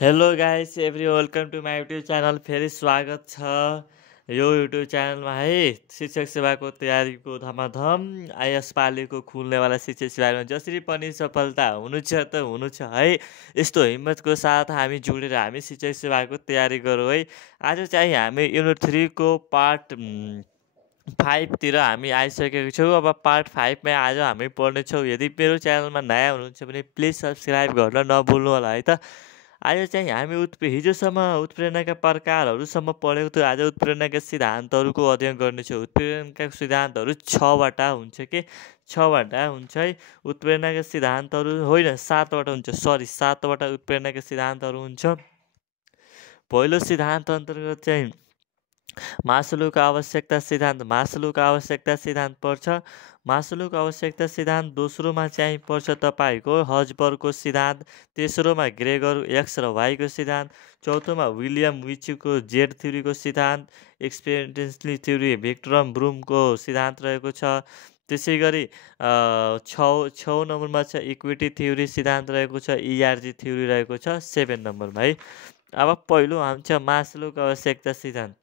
Hello guys every welcome to my YouTube channel. फेरि स्वागत छ यो युट्युब च्यानलमा है। शिक्षक सेवाको तयारीको धमाधम यसपालिको खुल्नेवाला शिक्षक सेवामा जसरी पनि सफलता हुनु छ त हुनु छ है। यस्तो हिम्मतको साथ हामी जोडेर हामी शिक्षक सेवाको तयारी गरौँ है। आज चाहिँ हामी युनिट 3 को पार्ट 5तिर हामी आइसकेको छौँ। अब पार्ट 5मा आज हामी पढ्नेछौँ। यदि मेरो च्यानलमा नयाँ हुनुहुन्छ भने प्लिज सब्सक्राइब गर्न नभुल्नु होला है त। आज चाहिँ हामी हिजोसम्म उत्प्रेरणाका प्रकारहरूसम्म पढेको थियो। आज उत्प्रेरणाका सिद्धान्तहरूको अध्ययन गर्नेछौँ। उत्प्रेरणाका सिद्धान्तहरू 6वटा हुन्छ के 6वटा हुन्छ है। उत्प्रेरणाका सिद्धान्तहरू होइन 7वटा हुन्छ, सरी 7वटा उत्प्रेरणाका सिद्धान्तहरू हुन्छ। पहिलो सिद्धान्त अन्तर्गत चाहिँ मास्लोको आवश्यकता सिद्धान्त पर्छ। मास्लोको आवश्यकता सिद्धान्त दोस्रोमा चाहिँ पर्छ तपाईँको हर्ट्जबर्गको सिद्धान्त, तेस्रोमा ग्रेगर एक्स र वाईको सिद्धान्त, चौथोमा विलियम विचुको जेड थ्योरीको सिद्धान्त, एक्सपेरिमेन्टल थ्योरी भिक्टर ब्रुमको सिद्धान्त रहेको छ। त्यसै गरी 6 नम्बरमा छ इक्विटी थ्योरी सिद्धान्त रहेको छ, इआरजी थ्योरी रहेको छ 7 नम्बरमा है। अब पहिलो आउँछ मास्लोको आवश्यकता सिद्धान्त।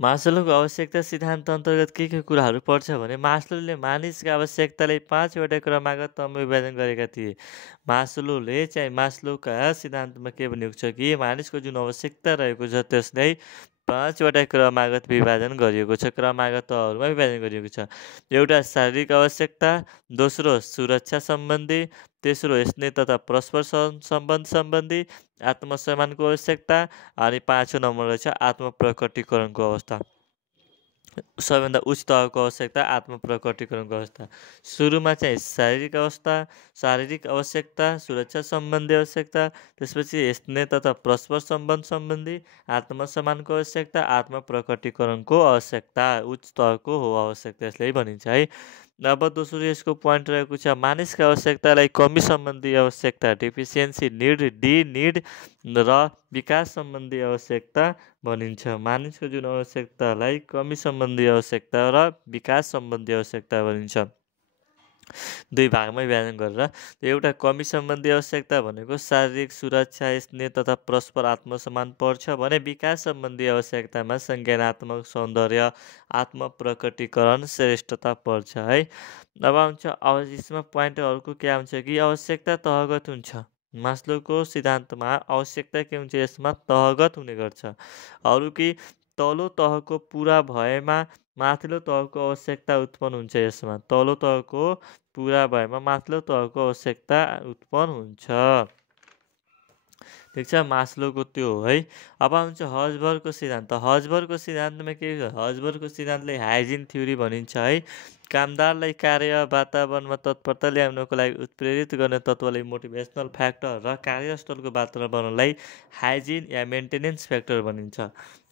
मास्लोको आवश्यकता सिद्धान्त अन्तर्गत के कुराहरू पर्छ भने मास्लोले मानिसका आवश्यकतालाई 5वटा क्रमागतमा विभाजन गरेका थिए। मास्लोका सिद्धान्तमा के भनेको छ कि मानिसको जुन आवश्यकता रहेको छ त्यसलाई 5वटा क्रमागत विभाजन गरिएको छ, क्रमागतहरूमा विभाजन गरिएको छ। एउटा शारीरिक आवश्यकता, दोस्रो सुरक्षा सम्बन्धी, तेस्रो स्नेह तथा परस्पर सम्बन्ध सम्बन्धी, आत्मसम्मानको आवश्यकता अनि 5औं नम्बरमा छ आत्मप्रकटीकरणको अवस्था। सबैभन्दा उच्च तहको आवश्यकता आत्मप्रकटीकरणको अवस्था। सुरुमा चाहिँ शारीरिक आवश्यकता, सुरक्षा सम्बन्धी आवश्यकता, त्यसपछि स्नेह तथा परस्पर सम्बन्ध सम्बन्धी, आत्मसम्मानको आवश्यकता, आत्मप्रकटीकरणको आवश्यकता उच्च तहको हो आवश्यकता यसलाई भनिन्छ है। अब दोस्रो यसको पोइन्ट रहेको छ मानिसका आवश्यकतालाई कमी सम्बन्धी आवश्यकता डिफिसियन्सी निड र विकास सम्बन्धी आवश्यकता भनिन्छ। मानिसको जुन आवश्यकतालाई कमी सम्बन्धी आवश्यकता र विकास सम्बन्धी आवश्यकता भनिन्छ। दुई भागमा विभाजन गरेर एउटा कमी सम्बन्धी आवश्यकता भनेको शारीरिक सुरक्षा, स्नेह तथा परस्पर आत्मसम्मान पर्छ भने विकास सम्बन्धी आवश्यकतामा संज्ञानात्मक सौन्दर्य, आत्मप्रकटीकरण, श्रेष्ठता पर्छ है। अब आउँछ यसमा पोइन्टहरूको के आउँछ कि आवश्यकता तहगत हुन्छ। मास्लोको सिद्धान्तमा आवश्यकता के हुन्छ यसमा तहगत हुने गर्छ। अरू कि तल्लो तहको पुरा भएमा माथिल्लो तहको आवश्यकता उत्पन्न हुन्छ। यसमा तल्लो तहको पुरा भएमा माथिल्लो तहको आवश्यकता उत्पन्न हुन्छ। ठिक छ, मास्लोको त्यो हो है। अब आउँछ हर्ट्जबर्गको सिद्धान्त। हर्ट्जबर्गको सिद्धान्तमा के हर्ट्जबर्गको सिद्धान्तलाई हाइजिन थ्योरी भनिन्छ है। कामदारलाई कार्य वातावरणमा तत्परता ल्याउनको लागि उत्प्रेरित गर्ने तत्त्वलाई मोटिभेसनल फ्याक्टर र कार्यस्थलको वातावरणलाई हाइजिन या मेन्टेनेन्स फ्याक्टर भनिन्छ।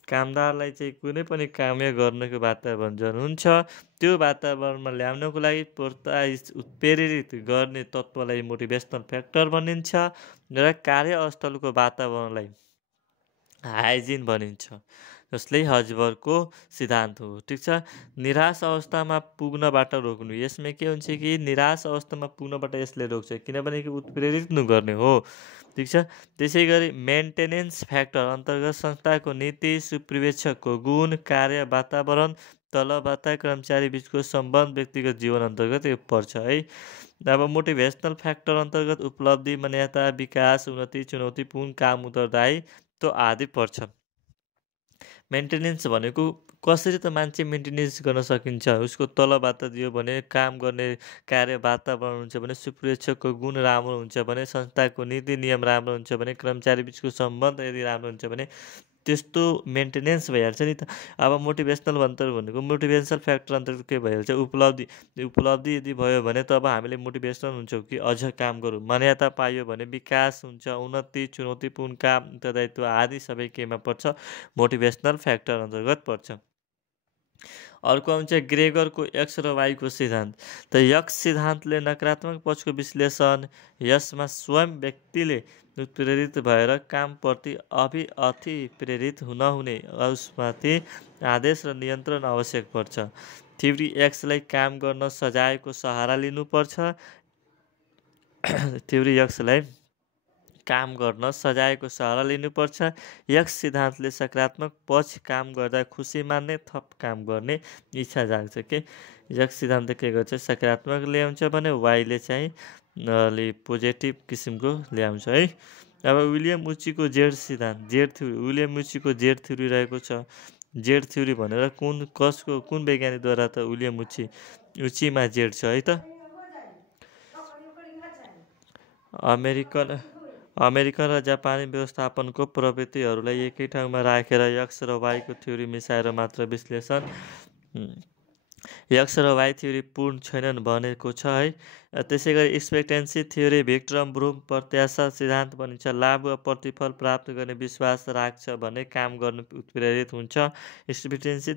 कामदारलाई चाहिँ कुनै पनि कार्य गर्नको वातावरण जुन हुन्छ त्यो वातावरणमा ल्याउनको लागि प्रेरित गर्ने तत्त्वलाई मोटिभेसनल फ्याक्टर भनिन्छ र कार्यस्थलको वातावरणलाई हाइजिन भनिन्छ, जसले हर्ट्जबर्गको सिद्धान्त हो। ठिक छ, निराश अवस्थामा पुग्नबाट रोक्नु। यसमा के हुन्छ कि निराश अवस्थामा पुग्नबाट यसले रोक्छ किनभने उत्प्रेरित नगर्ने हो। ठिक छ, त्यसै गरी मेन्टेनेन्स फ्याक्टर अन्तर्गत संस्थाको नीति, सुपर्यवेक्षकको गुण, कार्य वातावरण, तलबता कर्मचारी बिचको सम्बन्ध, व्यक्तिगत जीवन अन्तर्गत यो पर्छ है। अब मोटिभेसनल फ्याक्टर अन्तर्गत उपलब्धि, मान्यता, विकास, उन्नति, चुनौतीपूर्ण काम, उत्तरदायित्व आदि पर्छ। मेन्टेनेन्स भनेको कसरी त मान्छे मेन्टेनेन्स गर्न सकिन्छ, उसको तलबता दियो भने काम गर्ने कार्य वातावरण हुन्छ भने, सुपर्यवेक्षकको गुण राम्रो हुन्छ भने, संस्थाको नीति नियम राम्रो हुन्छ भने, कर्मचारी बिचको सम्बन्ध यदि राम्रो हुन्छ भने त्यस्तो मेन्टेनेन्स भइहाल्छ नि त। अब मोटिभेसनल भनेको मोटिभेसनल फ्याक्टर अन्तर्गत के भइहाल्छ उपलब्धि यदि भयो भने तब हामीले मोटिभेसनल हुन्छौँ कि अझ काम गरौँ। मान्यता पाइयो भने विकास हुन्छ, उन्नति, चुनौतीपूर्ण काम, उत्तरदायित्व आदि सबै केमा पर्छ मोटिभेसनल फ्याक्टर अन्तर्गत पर्छ। अर्को आउँछ ग्रेगरको एक्स र वाईको सिद्धान्त। त यक्स सिद्धान्तले नकारात्मक पक्षको विश्लेषण, यसमा स्वयं व्यक्तिले उत्प्रेरित भएर कामप्रति अति प्रेरित नहुने उसमाथि आदेश र नियन्त्रण आवश्यक पर्छ। थ्योरी एक्सलाई काम गर्न सजायको सहारा लिनुपर्छ। थ्योरी एक्सलाई काम गर्न सजायको सहारा लिनुपर्छ। यस सिद्धान्तले सकारात्मक पक्ष काम गर्दा खुसी मान्ने, थप काम गर्ने इच्छा जाग्छ के। यस सिद्धान्त के गर्छ, सकारात्मक ल्याउँछ भने वाइले चाहिँ अलि पोजिटिभ किसिमको ल्याउँछ है। अब विलियम उचीको जेड सिद्धान्त, जेड थ्योरी, विलियम उचीको जेड थ्योरी रहेको छ। जेड थ्योरी भनेर कुन वैज्ञानिकद्वारा त विलियम उचीमा जेड छ है त, अमेरिकन र जापानी व्यवस्थापनको प्रवृत्तिहरूलाई एकै ठाउँमा राखेर एक्स र वाईको थ्योरी मिसाएर मात्र विश्लेषण, एक्स र वाई थ्योरी पूर्ण छैनन् भनेको छ है। त्यसै गरी एक्सपेक्टेन्सी थ्योरी भिक्टर ब्रुम प्रत्याशा सिद्धान्त भनिन्छ। लाभ वा प्रतिफल प्राप्त गर्ने विश्वास राख्छ भने काम गर्न उत्प्रेरित हुन्छ। एक्सपेक्टेन्सी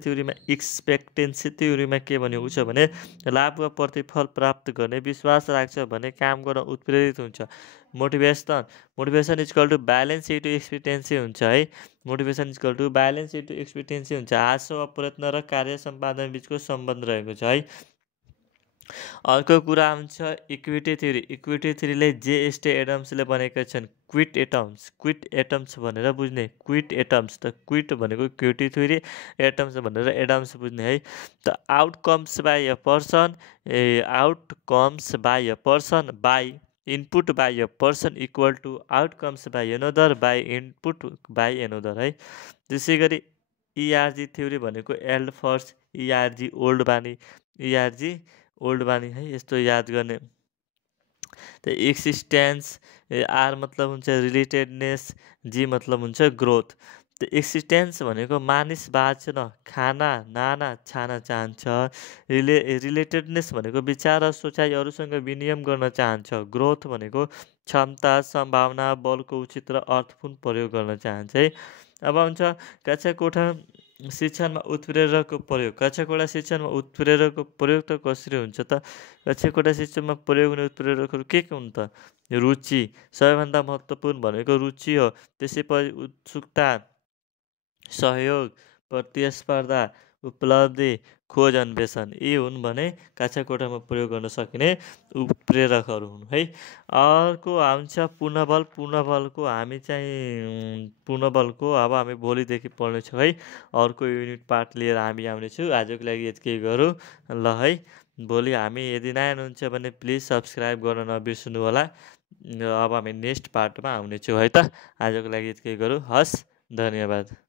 थ्योरीमा के भनेको छ भने लाभ वा प्रतिफल प्राप्त गर्ने विश्वास राख्छ भने काम गर्न उत्प्रेरित हुन्छ। Motivation equal to balance into expectancy हुन्छ है। Motivation equal to balance into expectancy हुन्छ। आशा वा प्रयत्न र कार्य सम्पादन बिचको सम्बन्ध रहेको छ है। अर्को कुरा हुन्छ इक्विटी थ्योरी। इक्विटी थ्योरीले जे एडम्सले बनेका छन्। क्विट एटम्स भनेर बुझ्ने, क्विट एटम्स त क्विट भनेको इक्विटी थ्योरी, एटम्स भनेर एडम्स बुझ्ने है। The outcomes by a person by input by a person equal to outcomes by another by input by another है। त्यसै गरी इआरजी थ्योरी भनेको एल्ड फर्स्ट, इआरजी ओल्ड बानी है, यस्तो याद गर्ने। त एक्सिस्टेन्स, आर मतलब हुन्छ रिलेटेडनेस, जी मतलब हुन्छ ग्रोथ। त एक्सिस्टेन्स भनेको मानिस बाँच्न, खाना, नाना, छाना चाहन्छ। रिलेटेडनेस भनेको विचार र सोचाइ अरूसँग विनिमय गर्न चाहन्छ। ग्रोथ भनेको क्षमता, सम्भावना, बलको उचित र अर्थपूर्ण प्रयोग गर्न चाहन्छ है। अब हुन्छ कक्षा कोठा शिक्षणमा उत्प्रेरकको प्रयोग। कक्षा कोठा शिक्षणमा उत्प्रेरकको प्रयोग त कसरी हुन्छ त? कक्षा कोठा शिक्षणमा प्रयोग हुने उत्प्रेरकहरू के हुन् त? रुचि, सबैभन्दा महत्त्वपूर्ण भनेको रुचि हो। त्यसैपछि उत्सुकता, सहयोग, प्रतिस्पर्धा, उपलब्धि, खोज अन्वेषण, यी हुन् भने कक्षा कोठामा प्रयोग गर्न सकिने उत्प्रेरकहरू हुन् है। अर्को आउँछ पूर्णबल। पूर्णबलको अब हामी भोलिदेखि पढ्नेछौँ है। अर्को युनिट पार्ट लिएर हामी आउनेछौँ। आजको लागि यतिकै गरौँ ल है। भोलि हामी यदि नयाँ हुनुहुन्छ भने प्लिज सब्सक्राइब गर्न नबिर्सनु होला। अब हामी नेक्स्ट पार्टमा आउनेछौँ है त। आजको लागि यतिकै गरौँ। हस्, धन्यवाद।